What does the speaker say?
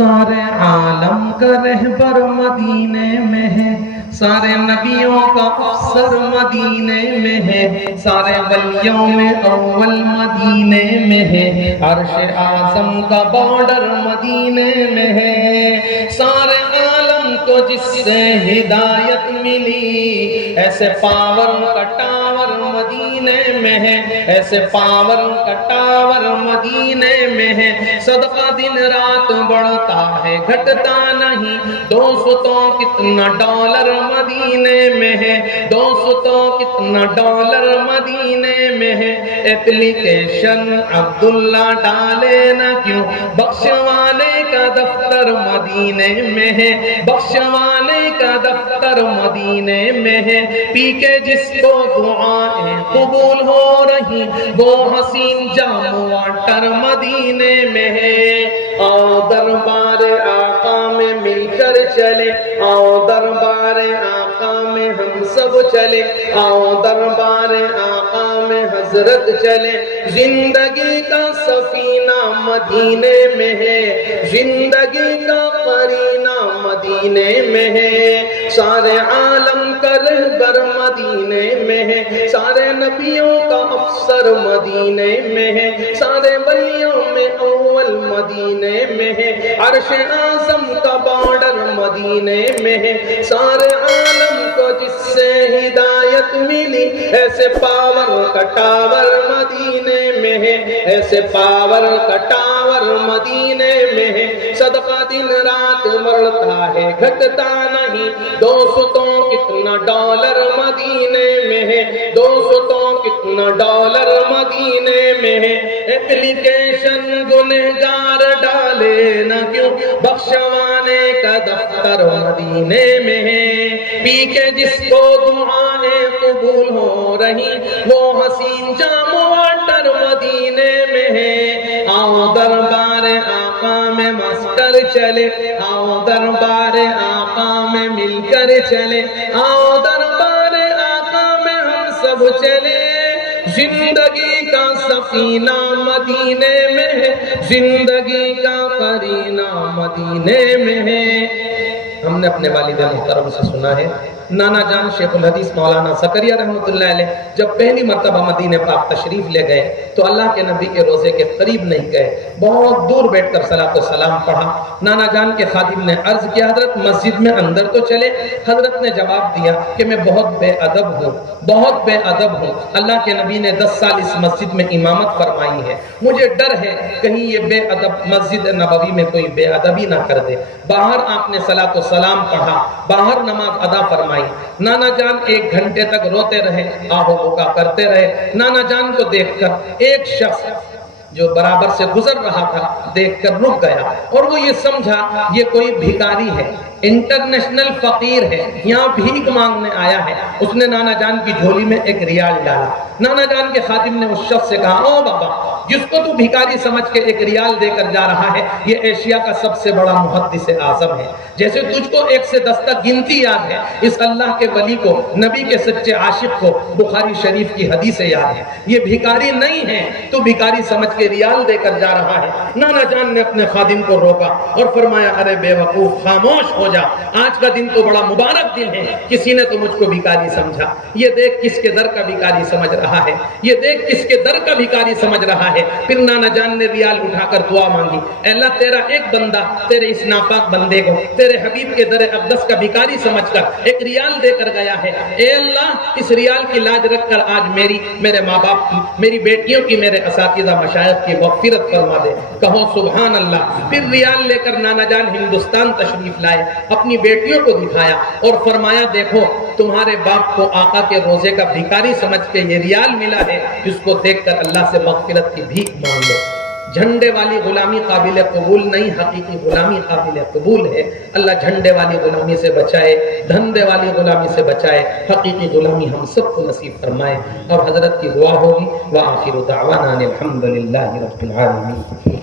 سارے عالم کا رہبر مدینے میں ہے، سارے نبیوں کا افسر مدینے میں ہے، سارے ولیوں میں اول مدینے میں ہے، عرش اعظم کا بارڈر مدینے میں ہے، سارے عالم کو جس سے ہدایت ملی، ایسے پاور کا ٹاور مدینے میں ہے، ایسے پاور کا ٹاور مدینے میں ہے، صدقہ دن رات بڑھتا ہے گھٹتا نہیں، دوستوں کتنا ڈالر مدینے میں ہے، دوستوں کتنا ڈالر مدینے میں ہے، اپلیکیشن عبداللہ ڈالے نہ کیوں، بخشوانے کا دفتر مدینے میں ہے، بخشوانے کا دفتر مدینے میں ہے، پی کے جس کو دعائیں قبول ہو رہی، وہ حسین جام واٹر مدینے میں ہے۔ آؤ دربار آقا میں مل کر چلے، آؤ دربار آقا میں ہم سب چلے، آؤ دربار آقا میں حضرت چلے، زندگی کا سفینہ مدینے میں ہے، زندگی کا قرینہ مدینے میں ہے، سارے عالم کا رہبر مدینے میں ہے، سارے نبیوں کا افسر مدینے میں ہے، سارے ولیوں میں اول مدینے میں ہے، عرش اعظم کا بارڈر مدینے میں ہے، سارے عالم کو جس سے ہدایت ملی، ایسے پاور کا ٹاور مدینے میں ہے، ایسے پاور کا ٹاور مدینے میں ہے، صدقہ دن رات بڑھتا ہے گھٹتا نہیں، دوستوں کتنا ڈالر مدینے میں ہے، دوستوں کتنا ڈالر مدینے میں ہے، اپلیکیشن گنہگار ڈالے نہ کیوں، بخشوانے کا دفتر مدینے میں ہے، پی کے جس کو دعائیں قبول ہو رہی، وہ حسین جام واٹر مدینے میں ہے، آؤ دربار آقا میں مسکر چلے، آؤ دربار آقا میں مل کر چلے، آؤ دربار آقا میں ہم سب چلے، زندگی کا سفینہ مدینے میں ہے، زندگی کا قرینہ مدینے میں ہے۔ ہم نے اپنے والد محترم سے سنا ہے، نانا جان شیخ الحدیث مولانا زکریا رحمۃ اللہ علیہ جب پہلی مرتبہ مدینہ پاک تشریف لے گئے تو اللہ کے نبی کے روزے کے قریب نہیں گئے، بہت دور بیٹھ کر صلاۃ و سلام پڑھا۔ نانا جان کے خادم نے عرض کیا حضرت مسجد میں اندر تو چلے، حضرت نے جواب دیا کہ میں بہت بے ادب ہوں، بہت بے ادب ہوں، اللہ کے نبی نے 10 سال اس مسجد میں امامت فرمائی ہے، مجھے ڈر ہے کہیں یہ بے ادب مسجد نبوی میں کوئی بے ادبی نہ کر دے۔ باہر آپ نے صلاۃ و سلام پڑھا، باہر نماز ادا فرمائی، نانا جان 1 گھنٹے تک روتے رہے، آہو بکا کرتے رہے۔ نانا جان کو دیکھ کر ایک شخص جو برابر سے گزر رہا تھا دیکھ کر رک گیا اور وہ یہ سمجھا یہ کوئی بھیکاری ہے، انٹرنیشنل فقیر ہے، یہاں بھیک مانگنے آیا ہے۔ اس نے نانا جان کی جھولی میں 1 ریال ڈالا۔ نانا جان کے خادم نے اس شخص سے کہا، او بابا، جس کو تو بھیکاری سمجھ کے 1 ریال دے کر جا رہا ہے، یہ ایشیا کا سب سے بڑا محدث اعظم ہے، جیسے تجھ کو 1 سے 10 تک گنتی یاد ہے، اس اللہ کے ولی کو، نبی کے سچے عاشق کو بخاری شریف کی حدیث یاد ہے، یہ بھیکاری نہیں ہے، تو بھیکاری سمجھ کے ریال دے کر جا رہا ہے۔ نانا جان نے اپنے خادم کو روکا اور فرمایا، ارے بے وقوف، خاموش ہو جا، آج کا دن تو بڑا مبارک دن ہے، کسی نے تو مجھ کو بھیکاری سمجھا، یہ دیکھ کس کے در کا بھیکاری سمجھ رہا ہے، یہ دیکھ کس کے در کا بھیکاری سمجھ رہا ہے۔ پھر نانا جان نے ریال اٹھا کر دعا مانگی، اے اللہ تیرا ایک بندہ تیرے اس ناپاک بندے کو تیرے حبیب کے در اقدس کا بھیکاری سمجھ کر 1 ریال دے کر گیا ہے، اے اللہ اس ریال کی لاج رکھ کر آج میرے ماں باپ کی، میری بیٹیوں کی، میرے اساتذہ مشائخ کی مغفرت فرما دے، کہو سبحان اللہ۔ پھر ریال لے کر نانا جان ہندوستان تشریف لائے، اپنی بیٹیوں کو دکھایا اور فرمایا، دیکھو تمہارے باپ کو آقا کے روزے کا بھیکاری سمجھ کے یہ ریال ملا ہے، جس کو دیکھ کر اللہ سے مغفرت کی بھیک مانگ لو۔ جھنڈے والی غلامی قابل قبول نہیں، حقیقی غلامی قابل قبول ہے۔ اللہ جھنڈے والی غلامی سے بچائے، دھندے والی غلامی سے بچائے، حقیقی غلامی ہم سب کو نصیب فرمائے۔ اب حضرت کی دعا ہوگی، وآخر دعوانا الحمدللہ رب العالمین۔